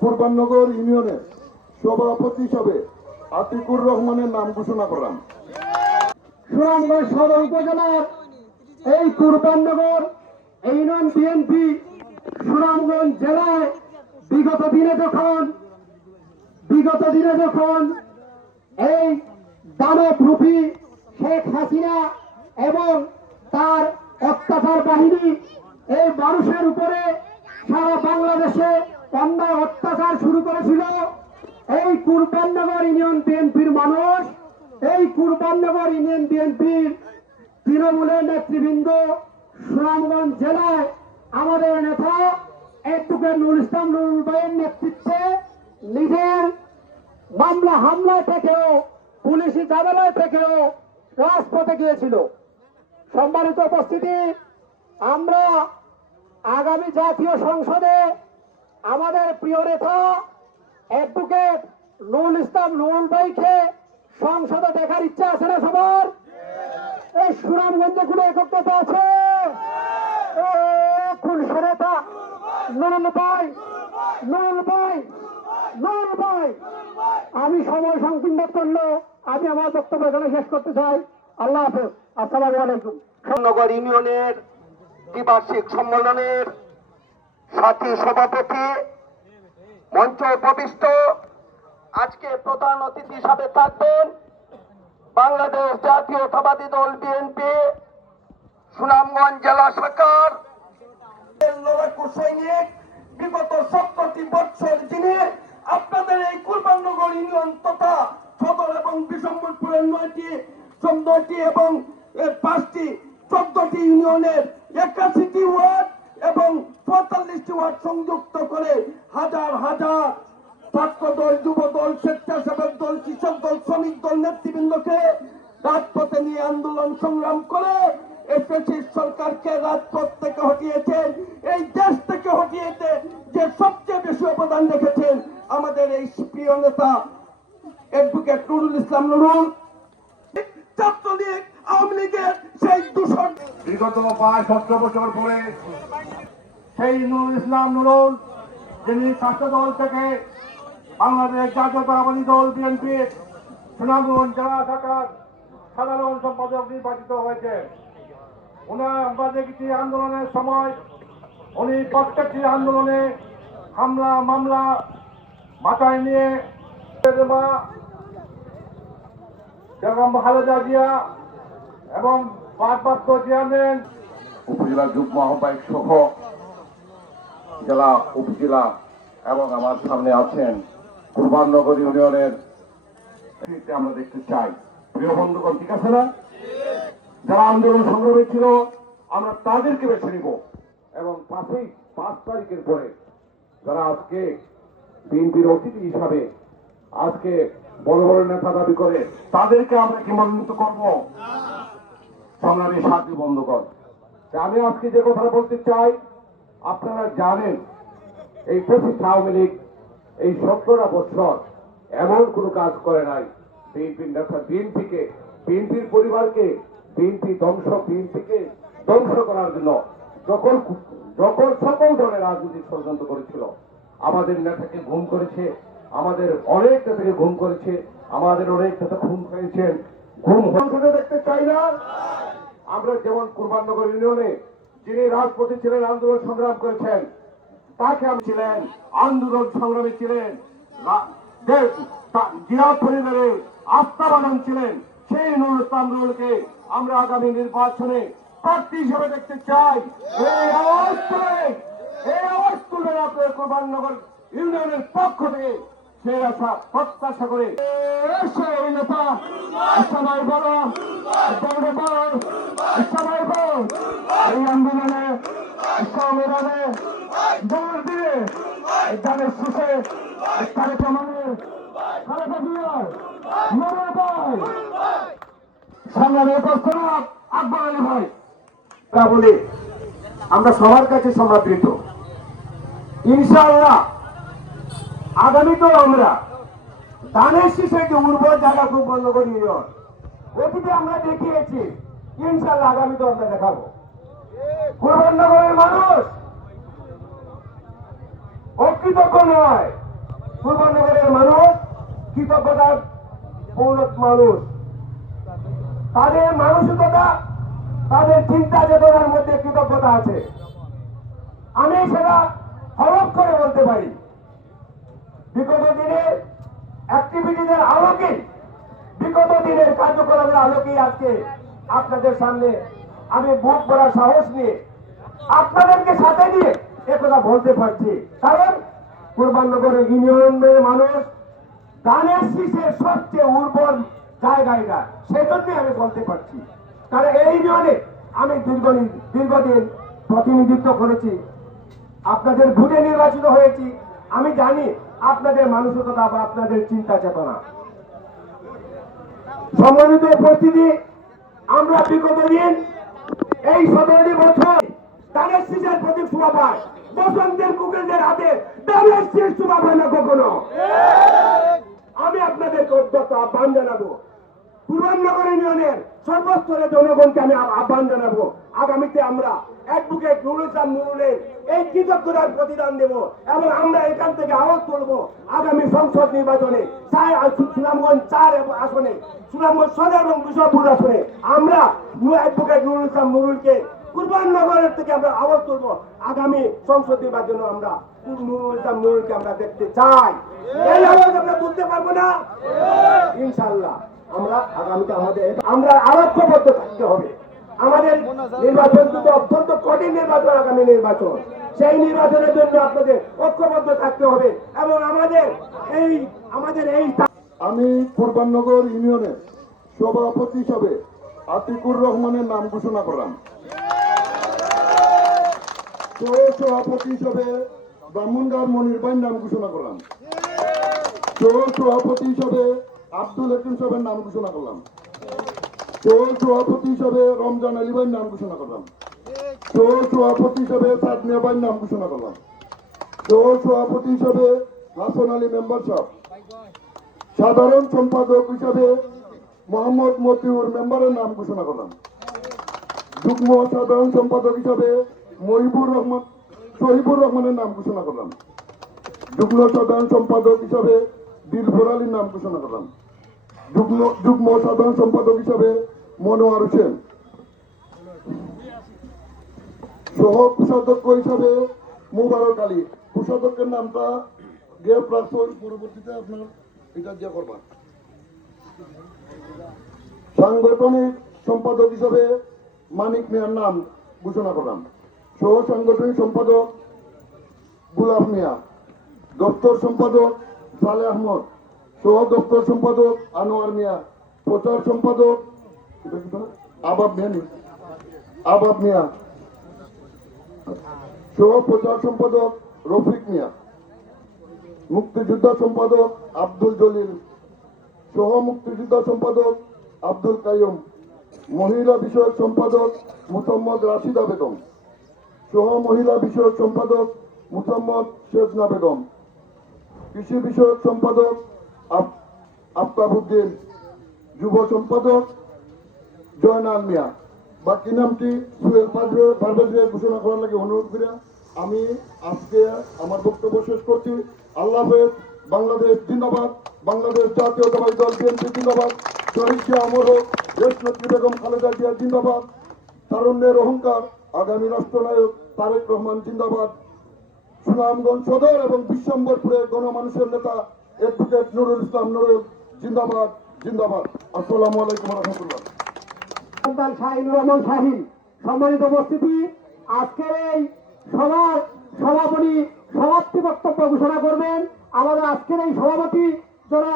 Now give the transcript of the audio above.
কুরবাননগর ইউনিয়নের সভাপতি হিসাবে আতিকুর রহমানের নাম ঘোষণা করলাম সুনামগঞ্জ সদর উপজেলার এই কুরবাননগর এই ইউনিয়ন বিএনপি সুনামগঞ্জ জেলায় বিগত দিনে যখন, বিগত দিনে যখন এই দানব রূপী শেখ হাসিনা এবং তার অত্যাচার বাহিনী এই মানুষের উপরে সারা বাংলাদেশে অন্যায় অত্যাচার শুরু করেছিল। এই কুরবাননগর ইউনিয়ন বিএনপির মানুষ, এই কুরবাননগর ইউনিয়ন বিএনপির তৃণমূলের নেতৃবৃন্দ সুনামগঞ্জ জেলায় আমাদের নেতা এটুকে নুর ইসলাম নুরুল নেতৃত্বে নিজের মামলা হামলা থেকেও, পুলিশি ঝামেলায় থেকেও রাজপথে গিয়েছিল। সম্মানিত উপস্থিতি, আমরা আগামী জাতীয় সংসদে আমাদের প্রিয় নেতা অ্যাডভোকেট নুরুল ইসলাম নুরুল ভাইকে সংসদে দেখার ইচ্ছা আছে না সবার? এই সুনামগঞ্জে কোনো একত্রতা আছে। আমি সময় সংকীর্ণ করল, আমি আমার বক্তব্য এখানে শেষ করতে চাই। আল্লাহ হাফেজ। আসসালামু আলাইকুম। ইউনিয়নের দ্বিবার্ষিক সম্মেলনের সাথী সভাপতি, মঞ্চ উপবিষ্ট আজকে প্রধান অতিথি হিসাবে থাকবেন বাংলাদেশ জাতীয় জাতীয়তাবাদী দল বিএনপি, সুনামগঞ্জ জেলা শাখার সৈনিক বিগত সত্তরটি আন্দোলন সংগ্রাম করে এসএসসি সরকারকে রাজপথ থেকে হটিয়েছেন, এই দেশ থেকে হটিয়েছে যে সবচেয়ে বেশি অবদান রেখেছেন আমাদের এই প্রিয় নেতা অ্যাডভোকেট নুরুল ইসলাম নুরুল। ছাত্রলীগ, আওয়ামী লীগের সেই দূষণ বিগত প্রায় সতেরো বছর পরে সেই নুরুল ইসলাম নুরুল, যিনি ছাত্র দল থেকে বাংলাদেশ জাতীয়তাবাদী দল বিএনপি সুনামগঞ্জ জেলা শাখার সাধারণ সম্পাদক নির্বাচিত হয়েছে। ওনার আমরা দেখেছি আন্দোলনের সময় উনি প্রত্যেকটি আন্দোলনে হামলা, মামলা মাথায় নিয়ে মা বেগম খালেদা জিয়া এবং ভারপ্রাপ্ত চেয়ারম্যান, উপজেলা যুগ্ম আহ্বায়ক সহ জেলা উপজেলা এবং আমার সামনে আছেন কুরবাননগর ইউনিয়নের আমরা দেখতে চাই। প্রিয় ঠিক আছে না? যারা আন্দোলন সংগ্রামে ছিল আমরা তাদেরকে বেছে নিব। এবং পাঁচই পাঁচ তারিখের পরে যারা আজকে বিএনপির অতিথি হিসাবে আজকে বড় বড় নেতা দাবি করে, তাদেরকে আমরা কি মনোনীত করব? সংগ্রামী বন্ধুগণ, তা আমি আজকে যে কথা বলতে চাই, আপনারা জানেন, এই ফেসিস আওয়ামী লীগ এই সত্তরটা বছর এমন কোনো কাজ করে নাই। বিএনপির নেতা বিএনপিকে বিএনপির পরিবারকে বিএনপি ধ্বংস বিএনপিকে ধ্বংস করার জন্য যখন যখন সকল ধরনের রাজনৈতিক ষড়যন্ত্র করেছিল, আমাদের নেতাকে ঘুম করেছে, আমাদের অনেক নেতাকে ঘুম করেছে, আমাদের অনেক নেতা খুন হয়েছেন ঘুম সংসদে দেখতে চাই না? আমরা যেমন কুরবাননগর ইউনিয়নে যিনি রাজপথে ছিলেন, আন্দোলন সংগ্রাম করেছেন, তাকে আমি ছিলেন, আন্দোলন সংগ্রামী ছিলেন। জিয়া পরিবারের আস্থাবাদন ছিলেন। সেই নুরুল নুরুলকে আমরা আগামী নির্বাচনে প্রার্থী হিসেবে দেখতে চাই। এই আওয়াজ তুলে এই কুরবাননগর ইউনিয়নের পক্ষ থেকে সেই আশা প্রত্যাশা করে নেতা, সবাই বড় বড় বড় সবাই বড় এই আন্দোলনে সংগ্রামে জোর দিয়ে ধানের শেষে তারেক রহমানের খালেদা জিয়ার মনে পায় সংগ্রামে প্রস্তাব আকবর আলী ভাই তা বলি আমরা সবার কাছে সমাদৃত ইনশাআল্লাহ, আগামীতেও আমরা ধানের শীষের যে উর্বর জায়গা বন্ধ করি অতীতে আমরা দেখিয়েছি, ইনশাআল্লাহ আগামীতেও আমরা দেখাবো। কুরবাননগরের মানুষ অকৃতজ্ঞ নয়। পূর্বনগরের মানুষ কৃতজ্ঞতার পূর্ণ মানুষ। তাদের মানসিকতা তাদের চিন্তা চেতনার মধ্যে কৃতজ্ঞতা আছে। আমি সেটা হলফ করে বলতে পারি। বিগত দিনের অ্যাক্টিভিটিদের আলোকে, বিগত দিনের কার্যকলাপের আলোকেই আজকে আপনাদের সামনে আমি বুক করার সাহস নিয়ে আপনাদেরকে সাথে নিয়ে একথা বলতে পারছি। কারণ পূর্বান্নগরের ইউনিয়নের মানুষ গানের শীষের সবচেয়ে উর্বর জায়গা এটা সেজন্যই আমি বলতে পারছি। কারণ এই ইউনিয়নে আমি দীর্ঘদিন দীর্ঘদিন প্রতিনিধিত্ব করেছি। আপনাদের ভোটে নির্বাচিত হয়েছি। আমি জানি আপনাদের মানসিকতা বা আপনাদের চিন্তা চেতনা। সম্মানিত উপস্থিতি, আমরা বিগত দিন এই সতেরোটি বছর তাদের শীষের প্রতীক শোভা বসন্তের কুকুরদের হাতে তাদের শীষ শোভা পায় না কখনো? আমি আপনাদেরকে অত্যন্ত আহ্বান জানাব। পূর্বান্নগর ইউনিয়নের সর্বস্তরের জনগণকে আমি আহ্বান জানাব। আগামীতে আমরা অ্যাডভোকেট নুরুল ইসলাম নুরুলের এই কৃতজ্ঞতার প্রতিদান দেব এবং আমরা এখান থেকে আওয়াজ তুলব আগামী সংসদ নির্বাচনে সুনামগঞ্জ চার আসনে, সুনামগঞ্জ সদর এবং বিশাপুর আসনে আমরা অ্যাডভোকেট নুরুল ইসলাম নুরুলকে পূর্বান্নগরের থেকে আমরা আওয়াজ তুলব। আগামী সংসদ নির্বাচনে আমরা নুরুল ইসলাম নুরুলকে আমরা দেখতে চাই। এই আওয়াজ আমরা তুলতে পারব না? ইনশাল্লাহ আমরা আগামীতে আমাদের আমরা আরোগ্যবদ্ধ থাকতে হবে। আমাদের নির্বাচন কিন্তু অত্যন্ত কঠিন নির্বাচন, আগামী নির্বাচন। সেই নির্বাচনের জন্য আপনাদের ঐক্যবদ্ধ থাকতে হবে এবং আমাদের এই আমাদের এই আমি কুরবাননগর ইউনিয়নের সভাপতি হিসাবে আতিকুর রহমানের নাম ঘোষণা করলাম। সভাপতি হিসাবে ব্রাহ্মণগার মনির নাম ঘোষণা করলাম। সভাপতি হিসাবে আব্দুল হাকিম সাহেবের নাম ঘোষণা করলাম। সহ সভাপতি হিসাবে রমজান আলী ভাইয়ের নাম ঘোষণা করলাম। সহ সভাপতি হিসাবে সাদমিয়া ভাইয়ের নাম ঘোষণা করলাম। সহ সভাপতি হিসাবে হাসান আলী মেম্বার সাহেব। সাধারণ সম্পাদক হিসাবে মোহাম্মদ মতিউর মেম্বারের নাম ঘোষণা করলাম। যুগ্ম সাধারণ সম্পাদক হিসাবে মহিবুর রহমান, শহীবুর রহমানের নাম ঘোষণা করলাম। যুগ্ম সাধারণ সম্পাদক হিসাবে দিলফর আলীর নাম ঘোষণা করলাম। যুগ্ম যুগ্ম সাধারণ সম্পাদক হিসাবে মনোয়ার হোসেন। সহ কোষাধ্যক্ষ হিসাবে মুবারক আলী। কোষাধ্যক্ষের নামটা পরবর্তীতে আপনার এটা দিয়ে সাংগঠনিক সম্পাদক হিসাবে মানিক মিয়ার নাম ঘোষণা করলাম। সহ সাংগঠনিক সম্পাদক গুলাব মিয়া। দপ্তর সম্পাদক সালে আহমদ। সহ দপ্তর সম্পাদক আনোয়ার মিয়া, প্রচার সম্পাদক? আবাব মিয়া আবাব মিয়া। সহ প্রচার সম্পাদক রফিক মিয়া। মুক্তিযোদ্ধা সম্পাদক আব্দুল জলিল। সহ মুক্তিযোদ্ধা সম্পাদক আব্দুল কাইম মহিলা বিষয়ক সম্পাদক মুসম্মদ রাশিদা বেগম। সহ মহিলা বিষয়ক সম্পাদক মুসম্মদ শেজনা বেগম। কৃষি বিষয়ক সম্পাদক আফ- আফতাবউদ্দিন যুব সম্পাদক জয়নাল মিয়া। বাকি নামটি ঘোষণা করার লাগে অনুরোধ করে আমি আজকে আমার বক্তব্য শেষ করছি। আল্লাহ হাফেজ, বাংলাদেশ জিন্দাবাদ, বাংলাদেশ জাতীয়তাবাদী দল, বিএনপি জিন্দাবাদ শহীদ অমর হোক বেগম খালেদা জিয়া জিন্দাবাদ, তারুণ্যের অহংকার, আগামী রাষ্ট্রনায়ক তারেক রহমান জিন্দাবাদ। সুনামগঞ্জ সদর এবং বিশ্বম্বরপুরের গণমানুষের নেতা অ্যাডভোকেট নুরুল ইসলাম নুরুল, জিন্দাবাদ জিন্দাবাদ। আসসালামু আলাইকুম রহমতুল্লাহ। শাহিনুর রহমান সম্মানিত উপস্থিতি, আজকের এই সভার সভাপতি সমাপ্তি বক্তব্য ঘোষণা করবেন। আমাদের আজকের এই সভাপতি যারা